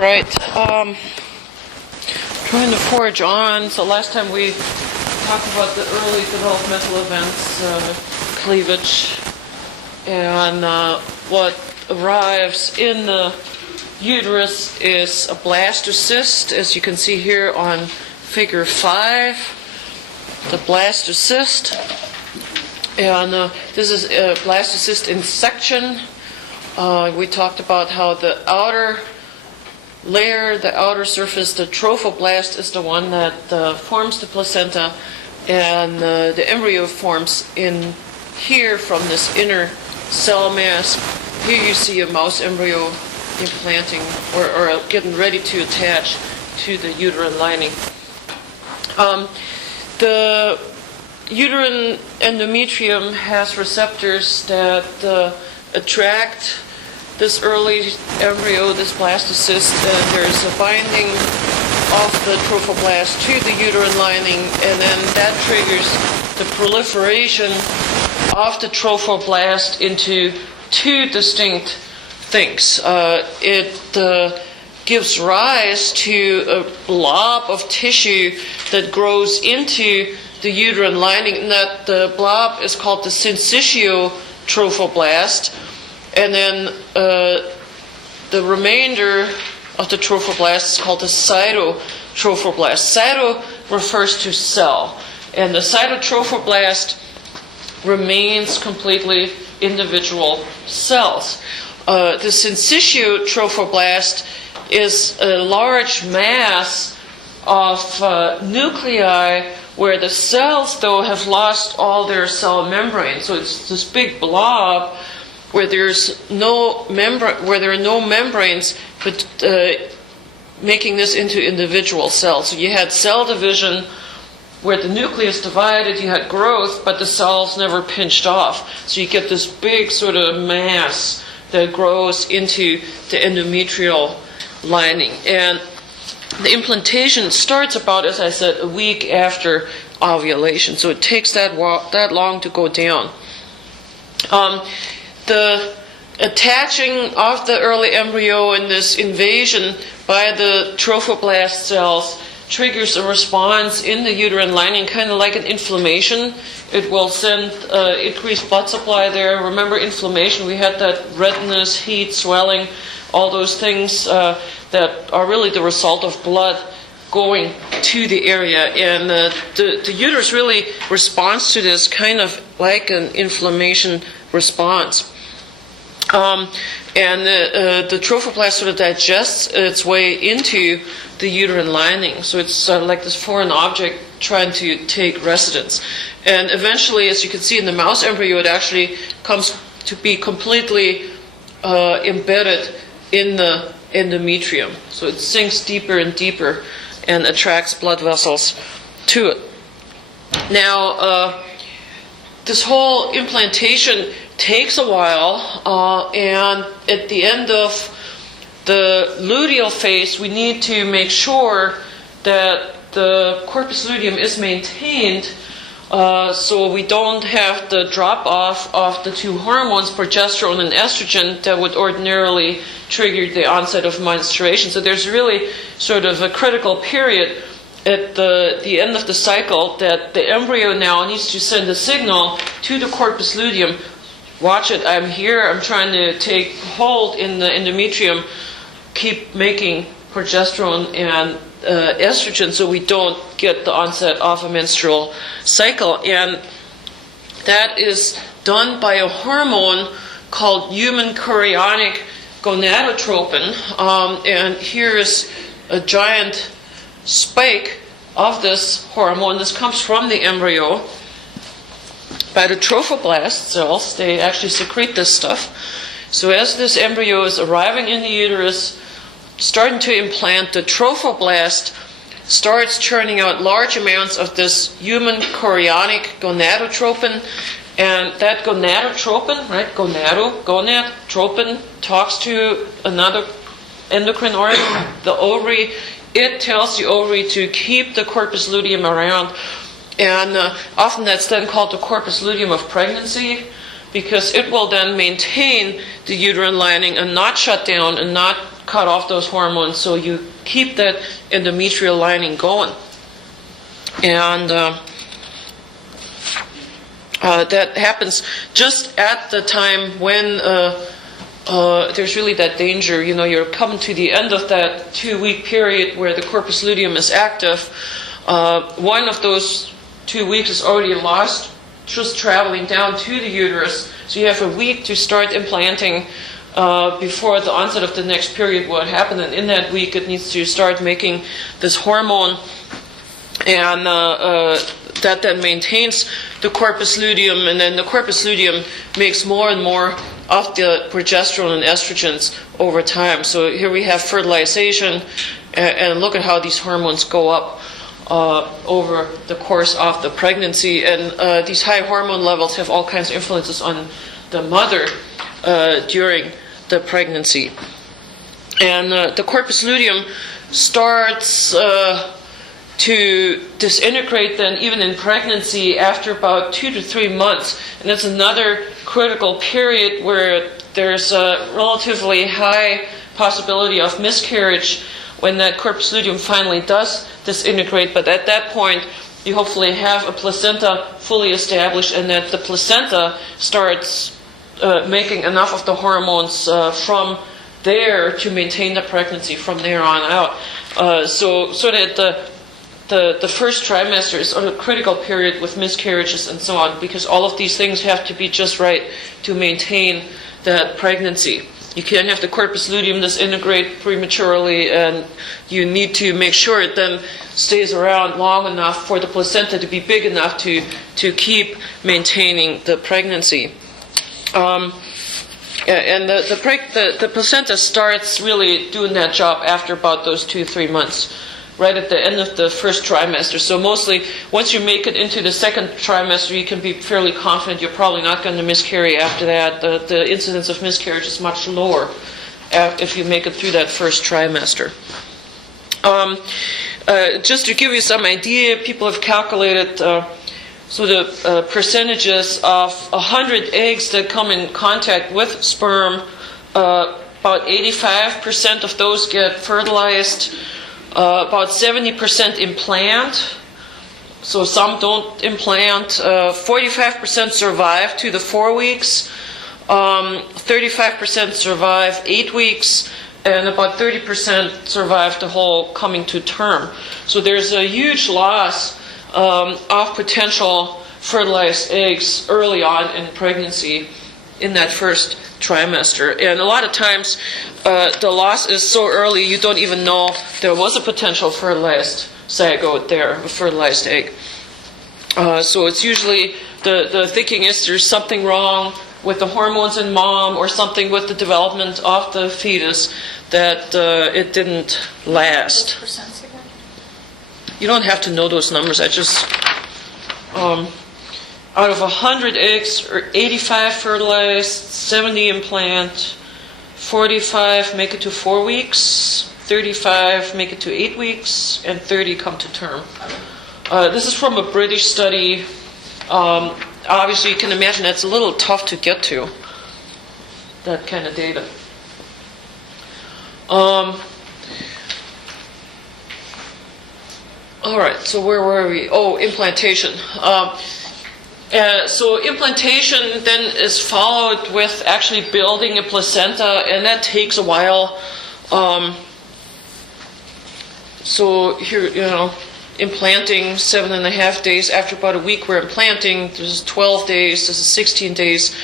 right. Trying to forge on. So last time we talked about the early developmental events, cleavage, and what arrives in the uterus is a blastocyst, as you can see here on figure 5, the blastocyst. And this is a blastocyst in section. We talked about how the outer layer, the outer surface, the trophoblast is the one that forms the placenta, and the embryo forms in here from this inner cell mass. Here you see a mouse embryo implanting or getting ready to attach to the uterine lining. The uterine endometrium has receptors that attract this early embryo, this blastocyst. There's a binding of the trophoblast to the uterine lining, and then that triggers the proliferation of the trophoblast into two distinct things. It gives rise to a blob of tissue that grows into the uterine lining, and that the blob is called the syncytial trophoblast. And then the remainder of the trophoblast is called the cytotrophoblast. Cyto refers to cell, and the cytotrophoblast remains completely individual cells. The syncytial trophoblast is a large mass of nuclei where the cells, though, have lost all their cell membrane. So it's this big blob where there's no where there are no membranes, but making this into individual cells. So you had cell division where the nucleus divided, you had growth, but the cells never pinched off. So you get this big sort of mass that grows into the endometrial lining. And the implantation starts about, as I said, a week after ovulation. So it takes that long to go down. The attaching of the early embryo and this invasion by the trophoblast cells triggers a response in the uterine lining, kind of like an inflammation. It will send increased blood supply there. Remember inflammation, we had that redness, heat, swelling, all those things that are really the result of blood going to the area. And the uterus really responds to this kind of like an inflammation response. And the trophoblast sort of digests its way into the uterine lining. So it's like this foreign object trying to take residence. And eventually, as you can see in the mouse embryo, it actually comes to be completely embedded in the endometrium. So it sinks deeper and deeper and attracts blood vessels to it. Now, this whole implantation takes a while, and at the end of the luteal phase, we need to make sure that the corpus luteum is maintained, so we don't have the drop-off of the two hormones, progesterone and estrogen, that would ordinarily trigger the onset of menstruation. So there's really sort of a critical period at the end of the cycle that the embryo now needs to send a signal to the corpus luteum. Watch it, I'm here, I'm trying to take hold in the endometrium, keep making progesterone and estrogen so we don't get the onset of a menstrual cycle. And that is done by a hormone called human chorionic gonadotropin. And here is a giant spike of this hormone. This comes from the embryo. By the trophoblast cells, they actually secrete this stuff. So as this embryo is arriving in the uterus, starting to implant, the trophoblast starts churning out large amounts of this human chorionic gonadotropin. And that gonadotropin, right, gonadotropin, talks to another endocrine organ, the ovary. It tells the ovary to keep the corpus luteum around. And often that's then called the corpus luteum of pregnancy, because it will then maintain the uterine lining and not shut down and not cut off those hormones, so you keep that endometrial lining going. And that happens just at the time when there's really that danger. You're coming to the end of that 2-week period where the corpus luteum is active. One of those 2 weeks is already lost, just traveling down to the uterus. So you have a week to start implanting before the onset of the next period would happen. And in that week, it needs to start making this hormone, and that then maintains the corpus luteum. And then the corpus luteum makes more and more of the progesterone and estrogens over time. So here we have fertilization, and look at how these hormones go up over the course of the pregnancy. And these high hormone levels have all kinds of influences on the mother during the pregnancy. And the corpus luteum starts to disintegrate then even in pregnancy after about 2 to 3 months. And that's another critical period where there's a relatively high possibility of miscarriage when that corpus luteum finally does disintegrate. But at that point, you hopefully have a placenta fully established, and that the placenta starts making enough of the hormones from there to maintain the pregnancy from there on out. So that the first trimester is a critical period with miscarriages and so on, because all of these things have to be just right to maintain that pregnancy. You can't have the corpus luteum disintegrate prematurely, and you need to make sure it then stays around long enough for the placenta to be big enough to keep maintaining the pregnancy. And the placenta starts really doing that job after about those 2-3 months, right at the end of the first trimester. So mostly, once you make it into the second trimester, you can be fairly confident you're probably not going to miscarry after that. The incidence of miscarriage is much lower if you make it through that first trimester. Just to give you some idea, people have calculated the percentages of 100 eggs that come in contact with sperm. About 85% of those get fertilized. About 70% implant, so some don't implant. 45% survive to the 4 weeks. 35% survive 8 weeks, and about 30% survive the whole coming to term. So there's a huge loss of potential fertilized eggs early on in pregnancy in that first trimester. And a lot of times the loss is so early you don't even know there was a potential fertilized zygote there, a fertilized egg. So it's usually the thinking is there's something wrong with the hormones in mom, or something with the development of the fetus, that it didn't last. You don't have to know those numbers. I just out of 100 eggs, 85 fertilized, 70 implant, 45 make it to 4 weeks, 35 make it to 8 weeks, and 30 come to term. This is from a British study. Obviously, you can imagine that's a little tough to get to, that kind of data. All right, so where were we? Oh, implantation. So implantation then is followed with actually building a placenta, and that takes a while. So here, implanting 7.5 days. After about a week we're implanting. This is 12 days, this is 16 days.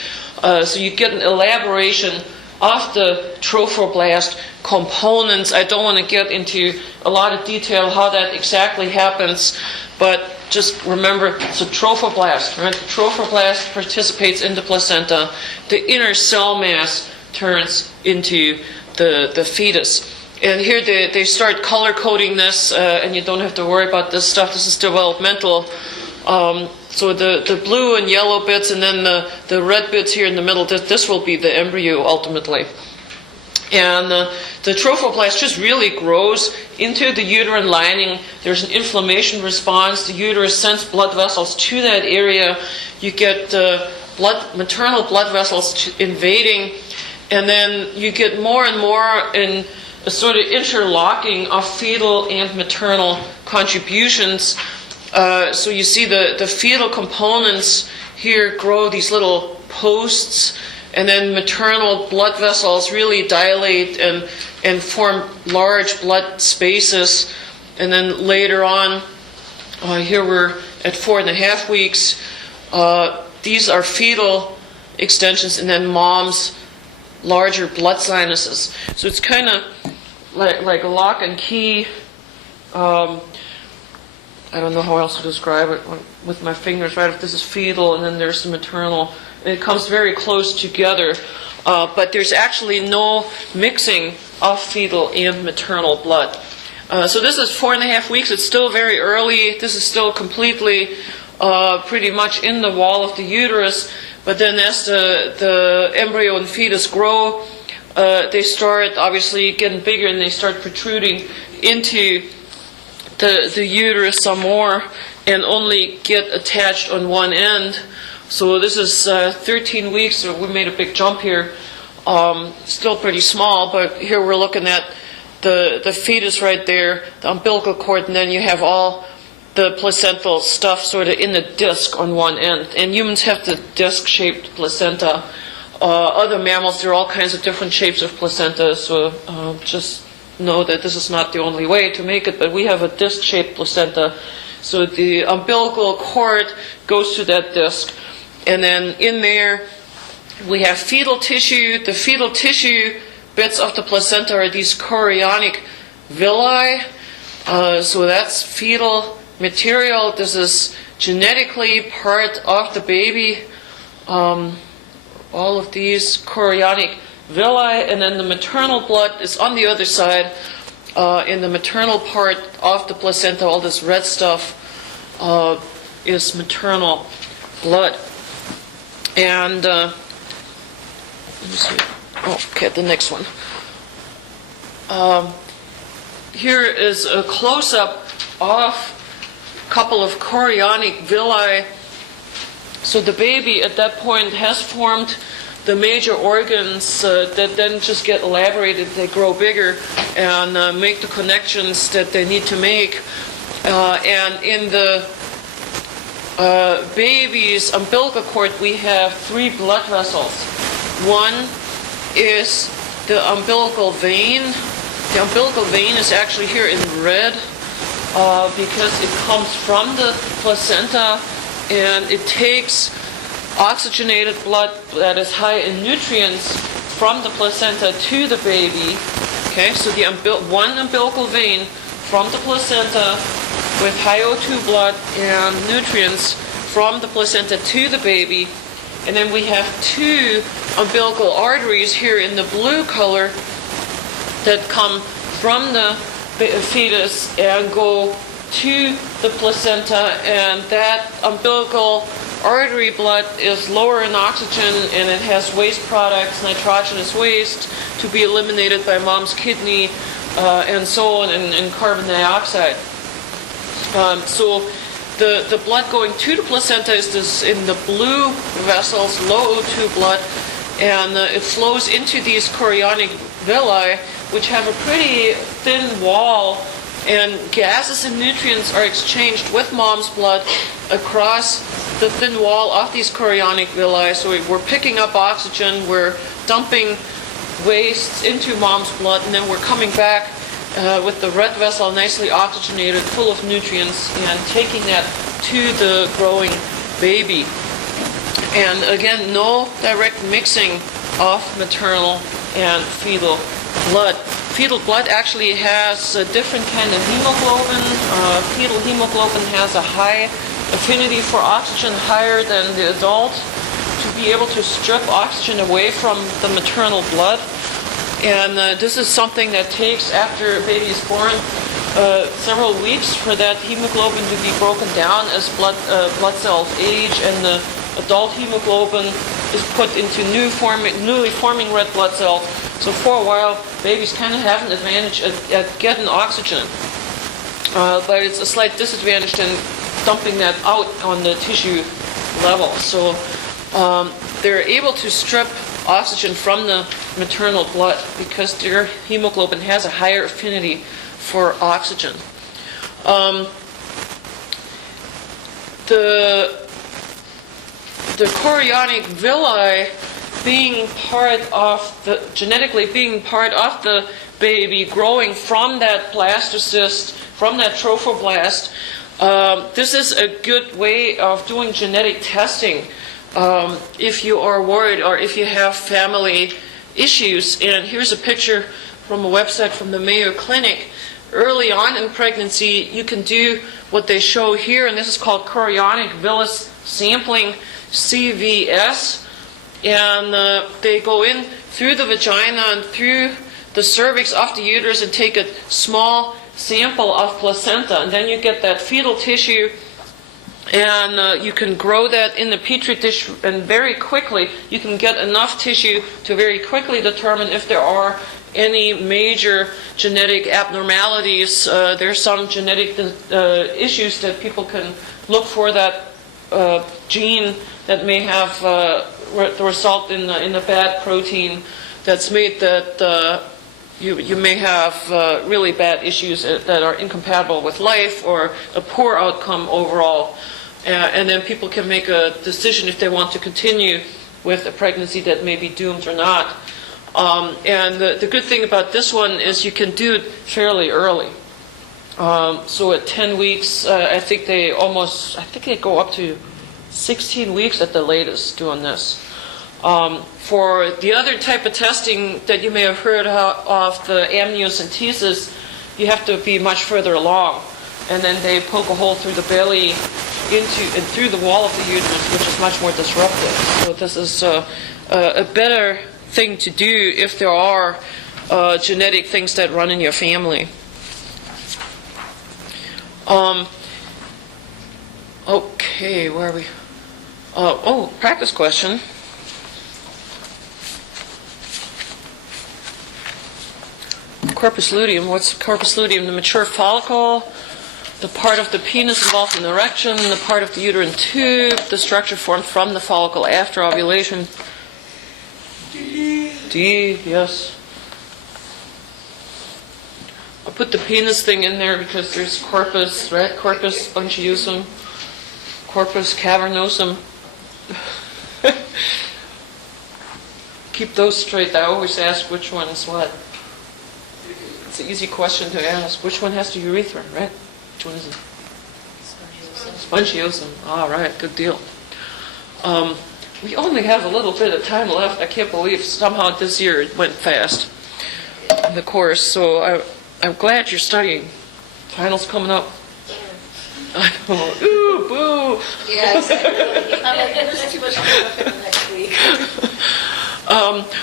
So you get an elaboration of the trophoblast components. I don't want to get into a lot of detail how that exactly happens, but just remember it's a trophoblast, right? The trophoblast participates in the placenta. The inner cell mass turns into the fetus. And here they start color coding this, and you don't have to worry about this stuff. This is developmental. So the blue and yellow bits, and then the red bits here in the middle, this will be the embryo ultimately. And the trophoblast just really grows into the uterine lining. There's an inflammation response. The uterus sends blood vessels to that area. You get maternal blood vessels invading, and then you get more and more in a sort of interlocking of fetal and maternal contributions. So you see the fetal components here grow these little posts, and then maternal blood vessels really dilate and form large blood spaces. And then later on, here we're at 4.5 weeks. These are fetal extensions, and then mom's larger blood sinuses. So it's kind of like a lock and key. I don't know how else to describe it with my fingers, right? If this is fetal and then there's the maternal, and it comes very close together. But there's actually no mixing of fetal and maternal blood. So this is 4.5 weeks. It's still very early. This is still completely pretty much in the wall of the uterus. But then as the embryo and fetus grow, they start obviously getting bigger, and they start protruding into the uterus some more and only get attached on one end. So this is 13 weeks, so we made a big jump here. Still pretty small, but here we're looking at the fetus right there, the umbilical cord, and then you have all the placental stuff sort of in the disc on one end. And humans have the disc-shaped placenta. Other mammals, there are all kinds of different shapes of placenta, so just know that this is not the only way to make it, but we have a disc-shaped placenta. So the umbilical cord goes to that disc, and then in there we have fetal tissue. The fetal tissue bits of the placenta are these chorionic villi. So that's fetal material. This is genetically part of the baby. All of these chorionic villi, and then the maternal blood is on the other side. In the maternal part of the placenta, all this red stuff is maternal blood. And let me see. Okay, the next one. Here is a close-up of a couple of chorionic villi. So the baby at that point has formed the major organs that then just get elaborated. They grow bigger and make the connections that they need to make. And in the baby's umbilical cord, we have 3 blood vessels. One is the umbilical vein. The umbilical vein is actually here in red because it comes from the placenta, and it takes oxygenated blood that is high in nutrients from the placenta to the baby. Okay, so the one umbilical vein from the placenta with high O2 blood and nutrients from the placenta to the baby. And then we have 2 umbilical arteries here in the blue color that come from the fetus and go to the placenta, and that umbilical artery blood is lower in oxygen, and it has waste products, nitrogenous waste, to be eliminated by mom's kidney, and so on, and carbon dioxide. So the blood going to the placenta is this in the blue vessels, low O2 blood, and it flows into these chorionic villi, which have a pretty thin wall, and gases and nutrients are exchanged with mom's blood across the thin wall of these chorionic villi. So we're picking up oxygen, we're dumping wastes into mom's blood, and then we're coming back with the red vessel nicely oxygenated, full of nutrients, and taking that to the growing baby. And again, no direct mixing of maternal and fetal blood. Fetal blood actually has a different kind of hemoglobin. Fetal hemoglobin has a high affinity for oxygen, higher than the adult, to be able to strip oxygen away from the maternal blood. And this is something that takes, after a baby is born, several weeks for that hemoglobin to be broken down as blood cells age, and the adult hemoglobin is put into newly forming red blood cells. So for a while, babies kind of have an advantage at getting oxygen, but it's a slight disadvantage in dumping that out on the tissue level. So they're able to strip oxygen from the maternal blood because their hemoglobin has a higher affinity for oxygen. The chorionic villi genetically being part of the baby growing from that blastocyst, from that trophoblast, this is a good way of doing genetic testing if you are worried or if you have family issues. And here's a picture from a website from the Mayo Clinic. Early on in pregnancy, you can do what they show here, and this is called chorionic villus sampling, CVS. And they go in through the vagina and through the cervix of the uterus and take a small sample of placenta, and then you get that fetal tissue, and you can grow that in the petri dish, and very quickly you can get enough tissue to very quickly determine if there are any major genetic abnormalities. There's some genetic issues that people can look for, that gene that may have the result in the bad protein that's made, that you may have really bad issues that are incompatible with life or a poor outcome overall. And then people can make a decision if they want to continue with a pregnancy that may be doomed or not. And the good thing about this one is you can do it fairly early. So at 10 weeks, I think they go up to 16 weeks at the latest doing this. For the other type of testing that you may have heard of, the amniocentesis, you have to be much further along. And then they poke a hole through the belly and through the wall of the uterus, which is much more disruptive. So this is a better thing to do if there are genetic things that run in your family. Okay, where are we? Practice question. Corpus luteum. What's corpus luteum? The mature follicle, the part of the penis involved in erection, the part of the uterine tube, the structure formed from the follicle after ovulation. D, yes. I'll put the penis thing in there because there's corpus, right? Corpus spongiosum, corpus cavernosum. Keep those straight. I always ask which one is what. It's an easy question to ask. Which one has the urethra, right? Which one is it? Spongiosum. All right, good deal. We only have a little bit of time left. I can't believe somehow this year it went fast in the course. So I'm glad you're studying. Finals coming up. I know. Ooh, boo. Yes. I'm like, there's too much homework in the next week.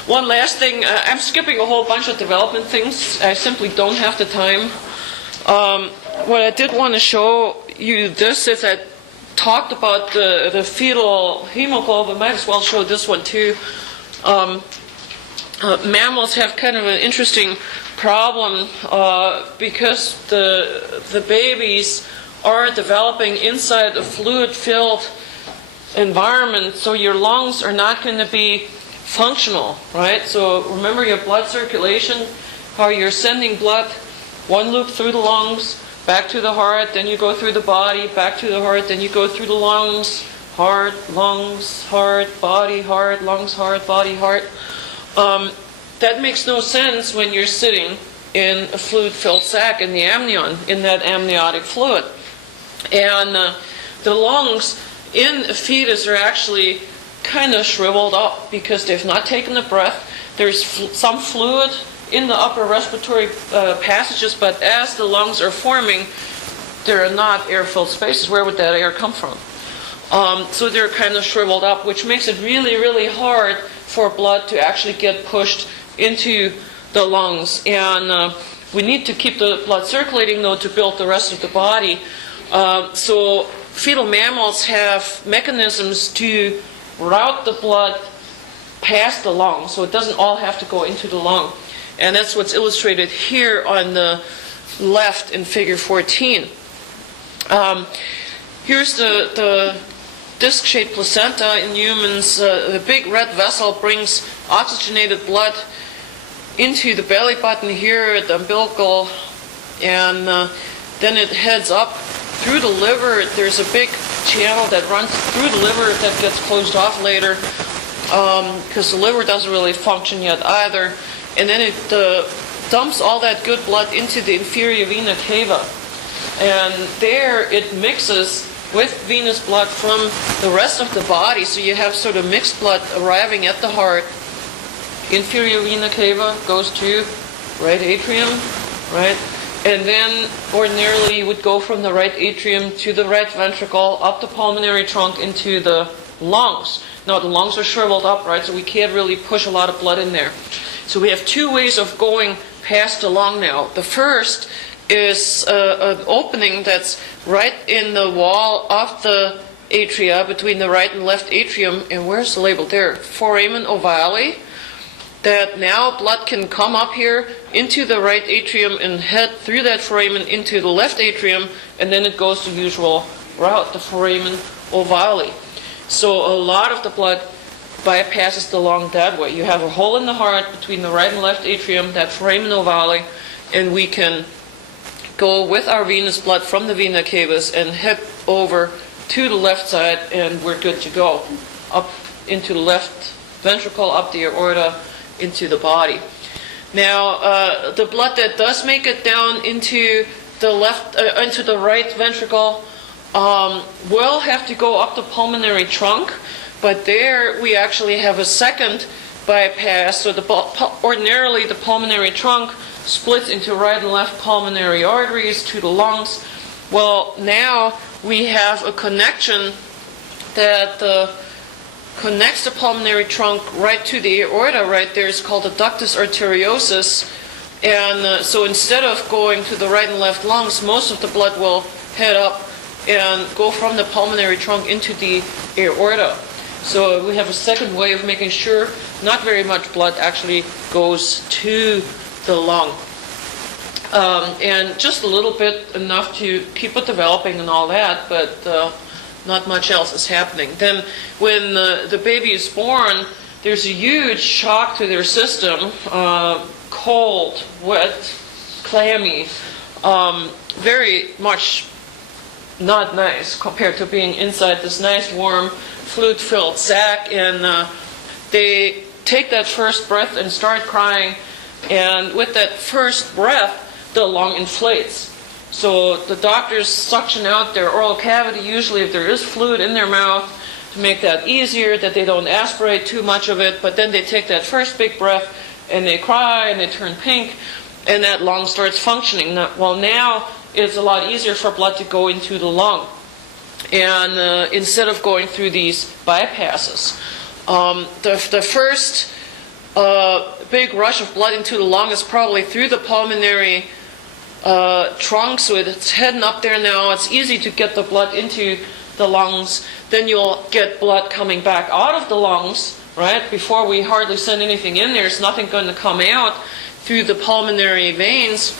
One last thing. I'm skipping a whole bunch of development things. I simply don't have the time. What I did want to show you this is I talked about the fetal hemoglobin. Might as well show this one too. Mammals have kind of an interesting problem because the babies are developing inside a fluid-filled environment, so your lungs are not going to be functional, right? So remember your blood circulation, how you're sending blood one loop through the lungs, back to the heart, then you go through the body, back to the heart, then you go through the lungs, heart, lungs, heart, body, heart, lungs, heart, body, heart. That makes no sense when you're sitting in a fluid-filled sac in the amnion, in that amniotic fluid. And the lungs in a fetus are actually kind of shriveled up because they've not taken a breath. There's some fluid in the upper respiratory passages, but as the lungs are forming, there are not air-filled spaces. Where would that air come from? So they're kind of shriveled up, which makes it really, really hard for blood to actually get pushed into the lungs. And we need to keep the blood circulating, though, to build the rest of the body. So fetal mammals have mechanisms to route the blood past the lung, so it doesn't all have to go into the lung. And that's what's illustrated here on the left in figure 14. Here's the disc-shaped placenta in humans. The big red vessel brings oxygenated blood into the belly button here, the umbilical, and then it heads up through the liver. There's a big channel that runs through the liver that gets closed off later because the liver doesn't really function yet either. And then it dumps all that good blood into the inferior vena cava. And there it mixes with venous blood from the rest of the body. So you have sort of mixed blood arriving at the heart. Inferior vena cava goes to right atrium, right? And then ordinarily you would go from the right atrium to the right ventricle, up the pulmonary trunk into the lungs. Now the lungs are shriveled up, right? So we can't really push a lot of blood in there. So we have two ways of going past the lung now. The first is an opening that's right in the wall of the atria between the right and left atrium. And where's the label there? Foramen ovale. That now blood can come up here into the right atrium and head through that foramen into the left atrium, and then it goes the usual route, the foramen ovale. So a lot of the blood bypasses the lung that way. You have a hole in the heart between the right and left atrium, that foramen ovale, and we can go with our venous blood from the vena cavas and head over to the left side, and we're good to go. Up into the left ventricle, up the aorta, into the body. Now, the blood that does make it down into the right ventricle will have to go up the pulmonary trunk, but there we actually have a second bypass. So ordinarily the pulmonary trunk splits into right and left pulmonary arteries to the lungs. Well, now we have a connection that connects the pulmonary trunk right to the aorta right there. It's called the ductus arteriosus. And so instead of going to the right and left lungs, most of the blood will head up and go from the pulmonary trunk into the aorta. So we have a second way of making sure not very much blood actually goes to the lung. And just a little bit, enough to keep it developing and all that, but not much else is happening. Then when the baby is born, there's a huge shock to their system. Cold, wet, clammy, very much not nice compared to being inside this nice warm fluid-filled sac. And they take that first breath and start crying, and with that first breath the lung inflates. So the doctors suction out their oral cavity, usually if there is fluid in their mouth, to make that easier, that they don't aspirate too much of it. But then they take that first big breath and they cry and they turn pink, and that lung starts functioning. Now it's a lot easier for blood to go into the lung, and instead of going through these bypasses. The first big rush of blood into the lung is probably through the pulmonary trunk, so it's heading up there now. It's easy to get the blood into the lungs. Then you'll get blood coming back out of the lungs, right? Before we hardly send anything in, there's nothing going to come out through the pulmonary veins.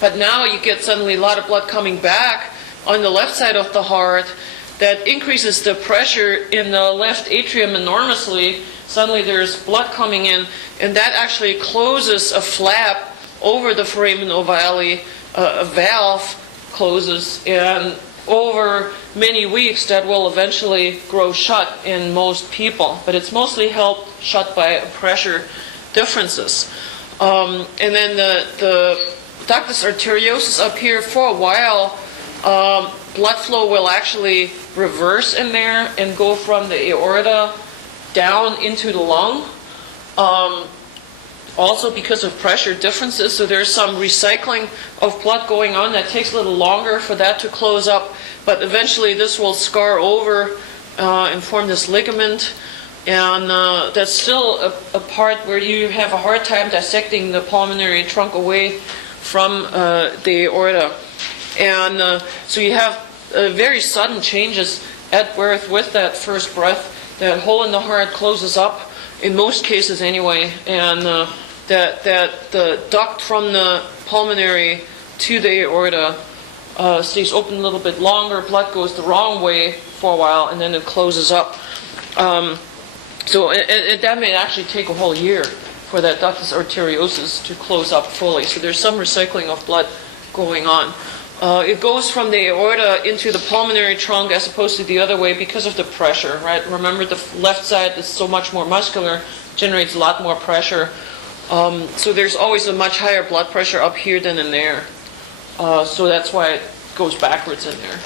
But now you get suddenly a lot of blood coming back on the left side of the heart. That increases the pressure in the left atrium enormously. Suddenly there's blood coming in, and that actually closes a flap over the foramen ovale. A valve closes, and over many weeks that will eventually grow shut in most people, but it's mostly held shut by pressure differences. And then the ductus arteriosus up here, for a while blood flow will actually reverse in there and go from the aorta down into the lung. Also because of pressure differences, so there's some recycling of blood going on that takes a little longer for that to close up, but eventually this will scar over and form this ligament, and that's still a part where you have a hard time dissecting the pulmonary trunk away from the aorta. And so you have very sudden changes at birth with that first breath. That hole in the heart closes up, in most cases anyway, and that the duct from the pulmonary to the aorta stays open a little bit longer. Blood goes the wrong way for a while, and then it closes up. So that may actually take a whole year for that ductus arteriosus to close up fully. So there's some recycling of blood going on. It goes from the aorta into the pulmonary trunk as opposed to the other way because of the pressure, right? Remember, the left side is so much more muscular, generates a lot more pressure. So there's always a much higher blood pressure up here than in there. So that's why it goes backwards in there.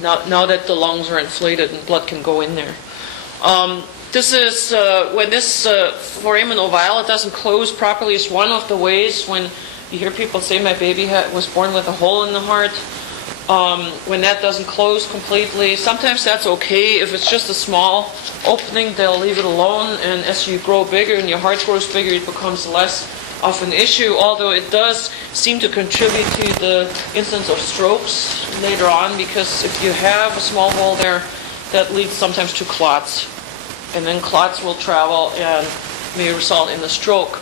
Now that the lungs are inflated and blood can go in there. This is, when this foramen ovale doesn't close properly, is one of the ways when you hear people say my baby was born with a hole in the heart. When that doesn't close completely, sometimes that's okay. If it's just a small opening, they'll leave it alone. And as you grow bigger and your heart grows bigger, it becomes less of an issue, although it does seem to contribute to the incidence of strokes later on, because if you have a small hole there, that leads sometimes to clots. And then clots will travel and may result in a stroke.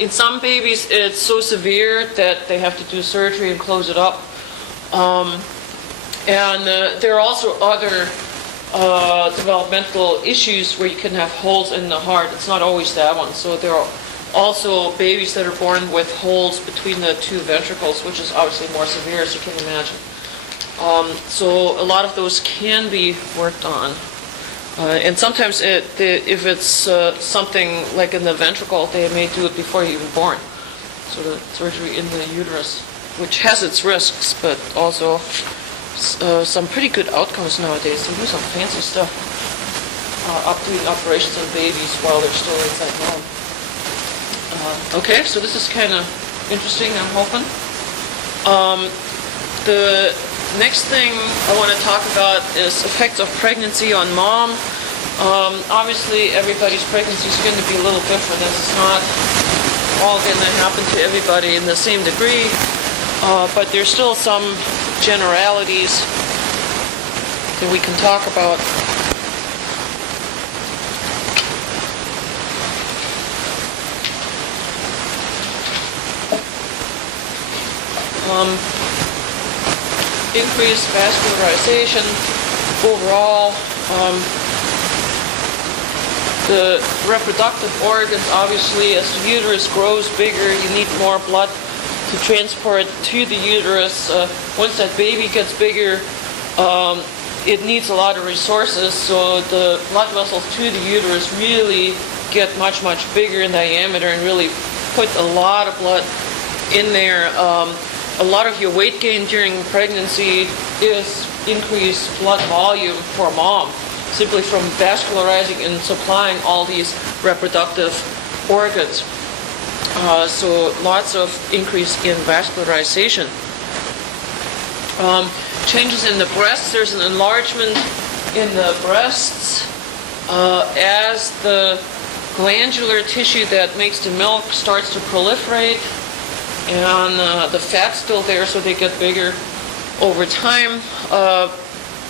In some babies, it's so severe that they have to do surgery and close it up. There are also other developmental issues where you can have holes in the heart. It's not always that one. So there are also babies that are born with holes between the two ventricles, which is obviously more severe, as you can imagine. So a lot of those can be worked on. And sometimes if it's something like in the ventricle, they may do it before you're even born. So the surgery in the uterus, which has its risks, but also some pretty good outcomes nowadays. They do some fancy stuff, doing operations on babies while they're still inside mom. Okay, so this is kind of interesting, I'm hoping. The next thing I want to talk about is effects of pregnancy on mom. Obviously, everybody's pregnancy is going to be a little different. It's not all going to happen to everybody in the same degree, but there's still some generalities that we can talk about. Increased vascularization overall. The reproductive organs, obviously, as the uterus grows bigger, you need more blood to transport to the uterus. Once that baby gets bigger, it needs a lot of resources, so the blood vessels to the uterus really get much, much bigger in diameter and really put a lot of blood in there. A lot of your weight gain during pregnancy is increased blood volume for mom, simply from vascularizing and supplying all these reproductive organs. So lots of increase in vascularization. Changes in the breasts. There's an enlargement in the breasts as the glandular tissue that makes the milk starts to proliferate, and the fat's still there, so they get bigger over time.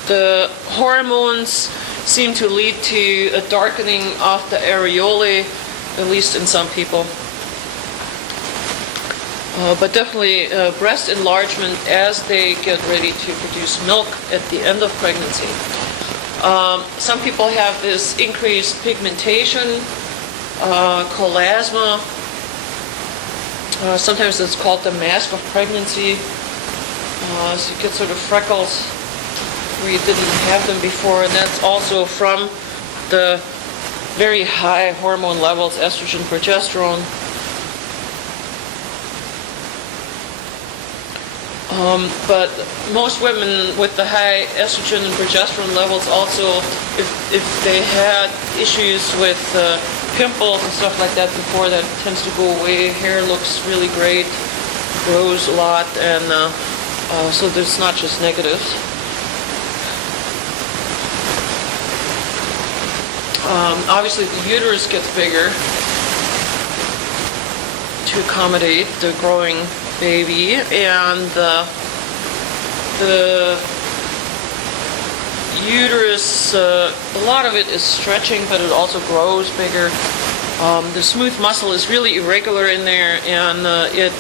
The hormones seem to lead to a darkening of the areolae, at least in some people. But definitely breast enlargement as they get ready to produce milk at the end of pregnancy. Some people have this increased pigmentation, cholasma. Sometimes it's called the mask of pregnancy. So you get sort of freckles where you didn't have them before, and that's also from the very high hormone levels, estrogen, progesterone. But most women with the high estrogen and progesterone levels also, if they had issues with pimples and stuff like that before, that tends to go away. Hair looks really great, grows a lot, and so there's not just negatives. Obviously, the uterus gets bigger to accommodate the growing baby, and the uterus, a lot of it is stretching, but it also grows bigger. The smooth muscle is really irregular in there, and it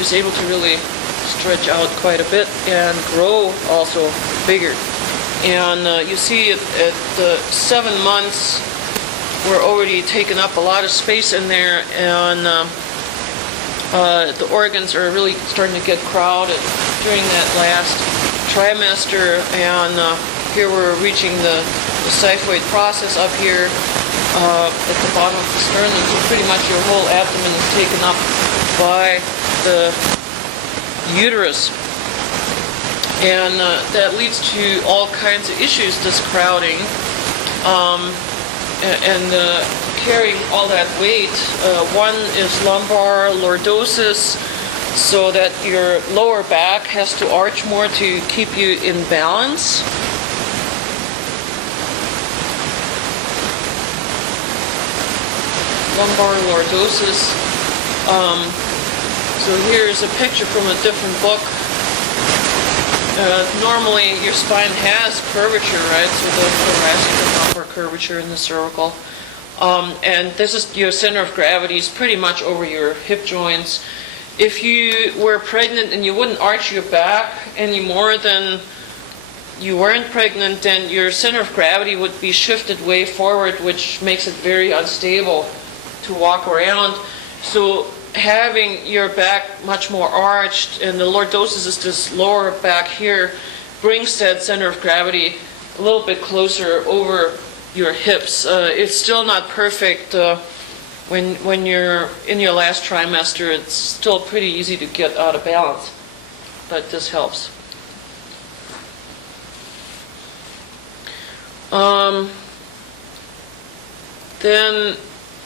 is able to really stretch out quite a bit and grow also bigger. And you see at 7 months, we're already taking up a lot of space in there, and the organs are really starting to get crowded during that last trimester, and here we're reaching the xiphoid process up here at the bottom of the sternum, so pretty much your whole abdomen is taken up by the uterus. And that leads to all kinds of issues, this crowding, and carrying all that weight. One is lumbar lordosis, so that your lower back has to arch more to keep you in balance. Lumbar lordosis. So here's a picture from a different book. Normally your spine has curvature, right? So the thoracic and lumbar curvature in the cervical. And this is your center of gravity is pretty much over your hip joints. If you were pregnant and you wouldn't arch your back any more than you weren't pregnant, then your center of gravity would be shifted way forward, which makes it very unstable to walk around. So having your back much more arched, and the lordosis is this lower back here, brings that center of gravity a little bit closer over your hips. It's still not perfect. When you're in your last trimester, it's still pretty easy to get out of balance, but this helps. Then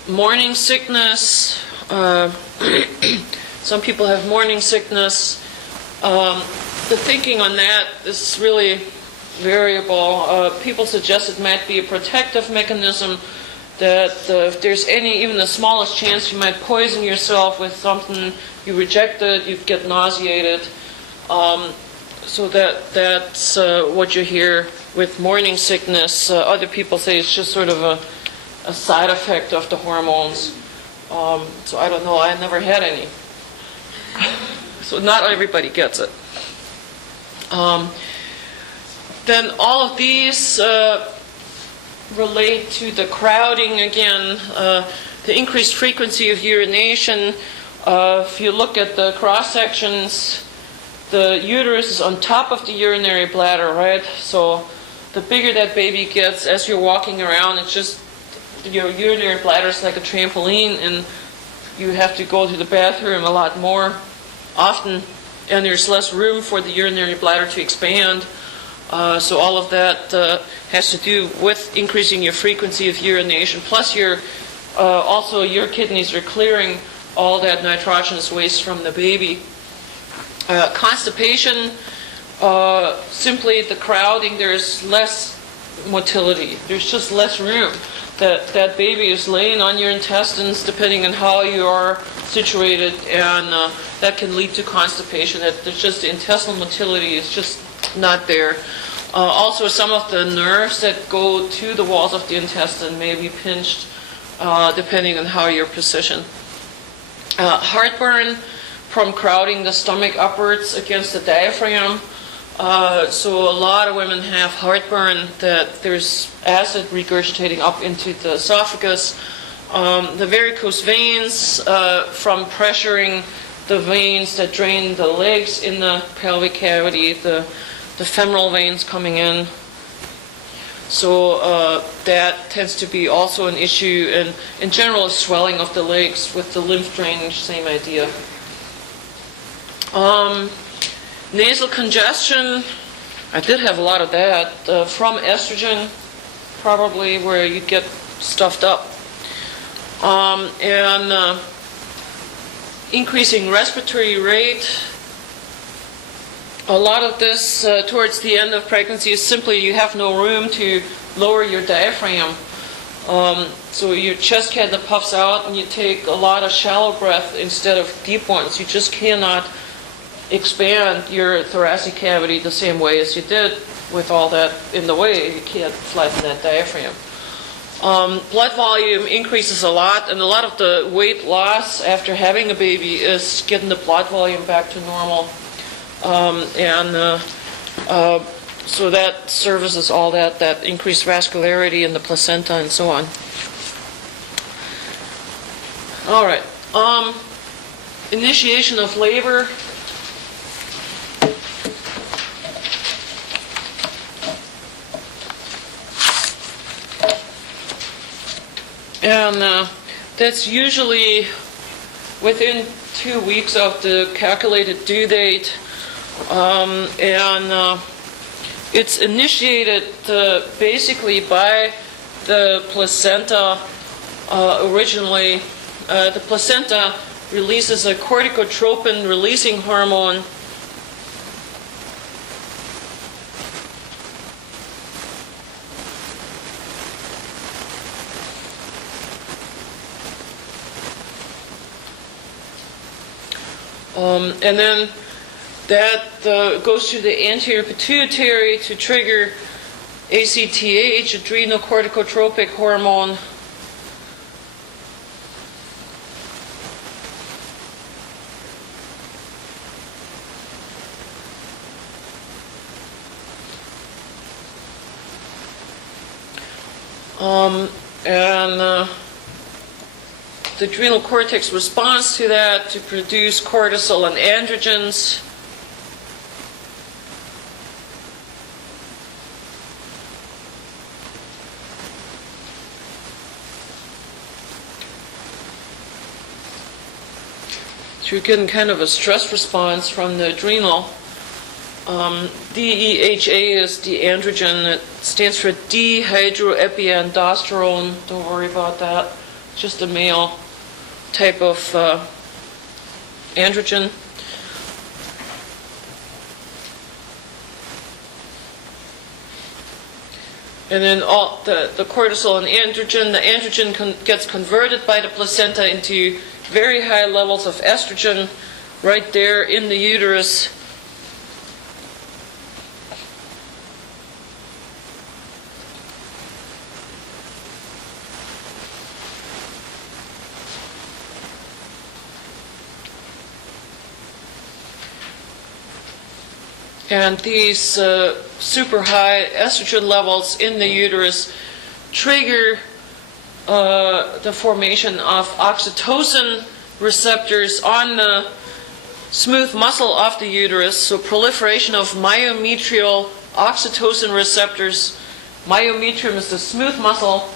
morning sickness. Some people have morning sickness. The thinking on that is really variable. People suggest it might be a protective mechanism, that if there's even the smallest chance you might poison yourself with something you rejected, you get nauseated. So that's what you hear with morning sickness. Other people say it's just sort of a side effect of the hormones. So I don't know, I never had any. So not everybody gets it. Then all of these relate to the crowding again, the increased frequency of urination. If you look at the cross sections, the uterus is on top of the urinary bladder, right? So the bigger that baby gets as you're walking around, it's just your urinary bladder is like a trampoline, and you have to go to the bathroom a lot more often, and there's less room for the urinary bladder to expand. So all of that has to do with increasing your frequency of urination. Plus, also your kidneys are clearing all that nitrogenous waste from the baby. Constipation, simply the crowding, there's less motility. There's just less room. That baby is laying on your intestines depending on how you are situated, and that can lead to constipation. There's just the intestinal motility is just not there. Also, some of the nerves that go to the walls of the intestine may be pinched depending on how you're positioned. Heartburn from crowding the stomach upwards against the diaphragm. So a lot of women have heartburn, that there's acid regurgitating up into the esophagus. The varicose veins from pressuring the veins that drain the legs in the pelvic cavity, the femoral veins coming in. So that tends to be also an issue. And in general, swelling of the legs with the lymph drainage, same idea. Nasal congestion, I did have a lot of that from estrogen, probably, where you get stuffed up. And increasing respiratory rate. A lot of this towards the end of pregnancy is simply you have no room to lower your diaphragm. So your chest kind of puffs out and you take a lot of shallow breath instead of deep ones. You just cannot expand your thoracic cavity the same way as you did with all that in the way. You can't flatten that diaphragm. Blood volume increases a lot, and a lot of the weight loss after having a baby is getting the blood volume back to normal. So that services all that increased vascularity in the placenta and so on. All right. Initiation of labor. And that's usually within 2 weeks of the calculated due date. It's initiated basically by the placenta originally. The placenta releases a corticotropin releasing hormone. And then that goes to the anterior pituitary to trigger ACTH, adrenocorticotropic hormone. The adrenal cortex responds to that to produce cortisol and androgens. So you're getting kind of a stress response from the adrenal. DEHA is the androgen. It stands for dehydroepiandrosterone. Don't worry about that. It's just a male type of androgen. And then all the cortisol and androgen, the androgen gets converted by the placenta into very high levels of estrogen right there in the uterus. And these super high estrogen levels in the uterus trigger the formation of oxytocin receptors on the smooth muscle of the uterus. So proliferation of myometrial oxytocin receptors. Myometrium is the smooth muscle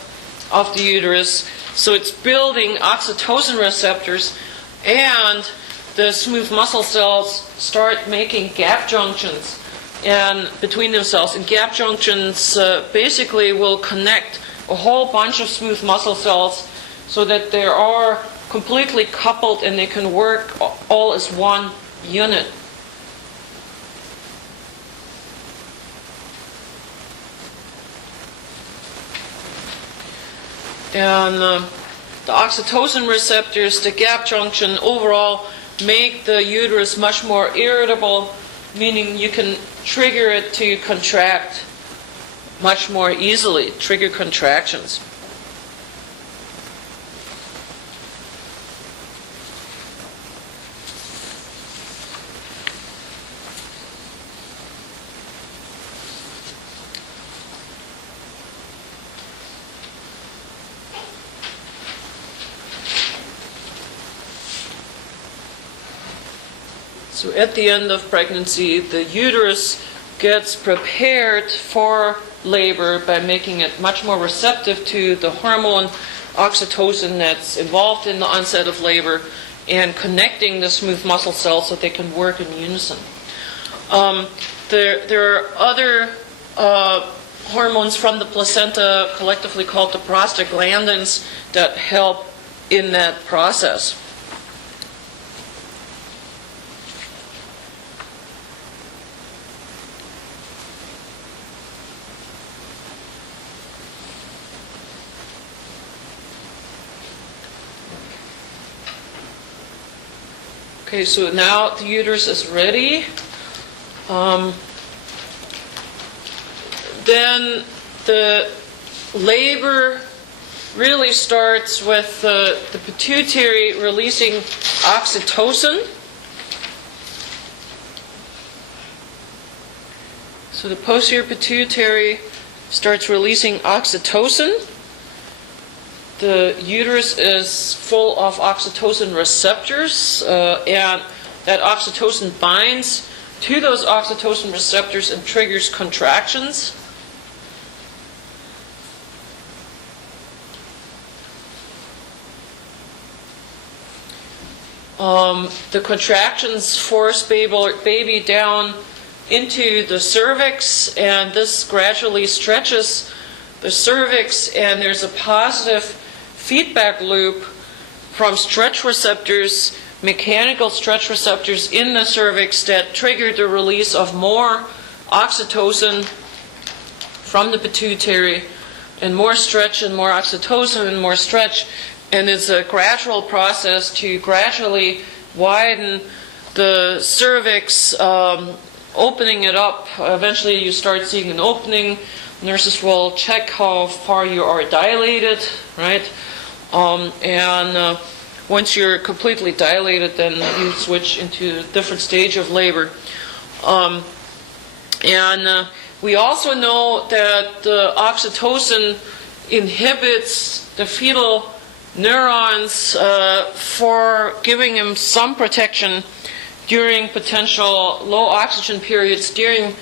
of the uterus. So it's building oxytocin receptors, and the smooth muscle cells start making gap junctions and between themselves. And gap junctions basically will connect a whole bunch of smooth muscle cells so that they are completely coupled and they can work all as one unit. And the oxytocin receptors, the gap junction overall, make the uterus much more irritable, meaning you can trigger it to contract much more easily, trigger contractions. So at the end of pregnancy, the uterus gets prepared for labor by making it much more receptive to the hormone oxytocin that's involved in the onset of labor and connecting the smooth muscle cells so they can work in unison. There are other hormones from the placenta, collectively called the prostaglandins, that help in that process. Okay, so now the uterus is ready. Then the labor really starts with the pituitary releasing oxytocin. So the posterior pituitary starts releasing oxytocin. the uterus is full of oxytocin receptors, and that oxytocin binds to those oxytocin receptors and triggers contractions. The contractions force baby down into the cervix, and this gradually stretches the cervix, and there's a positive feedback loop from stretch receptors, mechanical stretch receptors in the cervix that trigger the release of more oxytocin from the pituitary, and more stretch and more oxytocin and more stretch. And it's a gradual process to gradually widen the cervix, opening it up. Eventually you start seeing an opening. Nurses will check how far you are dilated, right? And once you're completely dilated, then you switch into a different stage of labor. We also know that the oxytocin inhibits the fetal neurons for giving him some protection during potential low oxygen periods during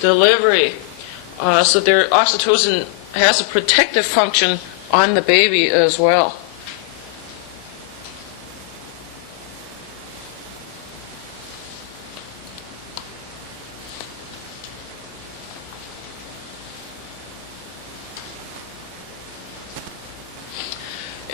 delivery. So their oxytocin has a protective function on the baby as well.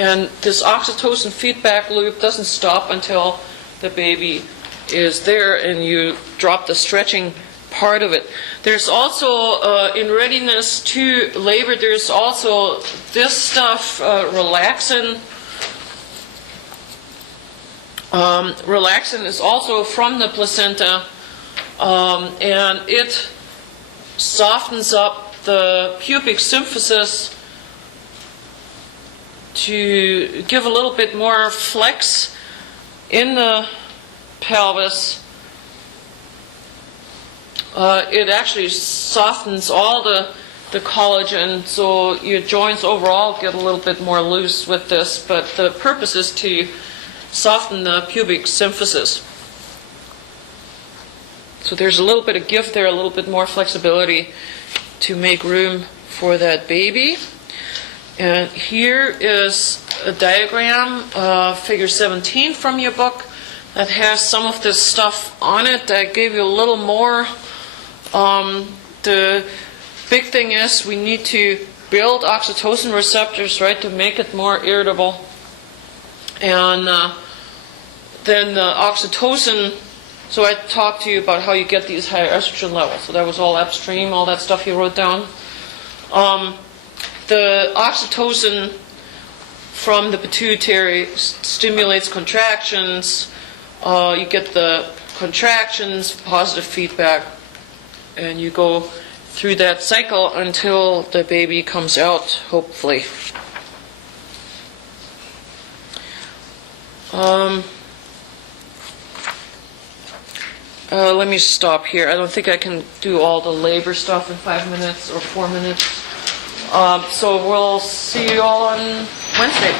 And this oxytocin feedback loop doesn't stop until the baby is there and you drop the stretching part of it. There's also, in readiness to labor, there's also this stuff, relaxin. Relaxin is also from the placenta, and it softens up the pubic symphysis to give a little bit more flex in the pelvis. It actually softens all the collagen, so your joints overall get a little bit more loose with this, but the purpose is to soften the pubic symphysis. So there's a little bit of give there, a little bit more flexibility to make room for that baby. And here is a diagram, figure 17 from your book, that has some of this stuff on it that gave you a little more. The big thing is we need to build oxytocin receptors, right, to make it more irritable. And then the oxytocin, so I talked to you about how you get these higher estrogen levels. So that was all upstream, all that stuff you wrote down. The oxytocin from the pituitary stimulates contractions. You get the contractions, positive feedback, and you go through that cycle until the baby comes out, hopefully. Let me stop here. I don't think I can do all the labor stuff in 5 minutes or 4 minutes. So we'll see you all on Wednesday.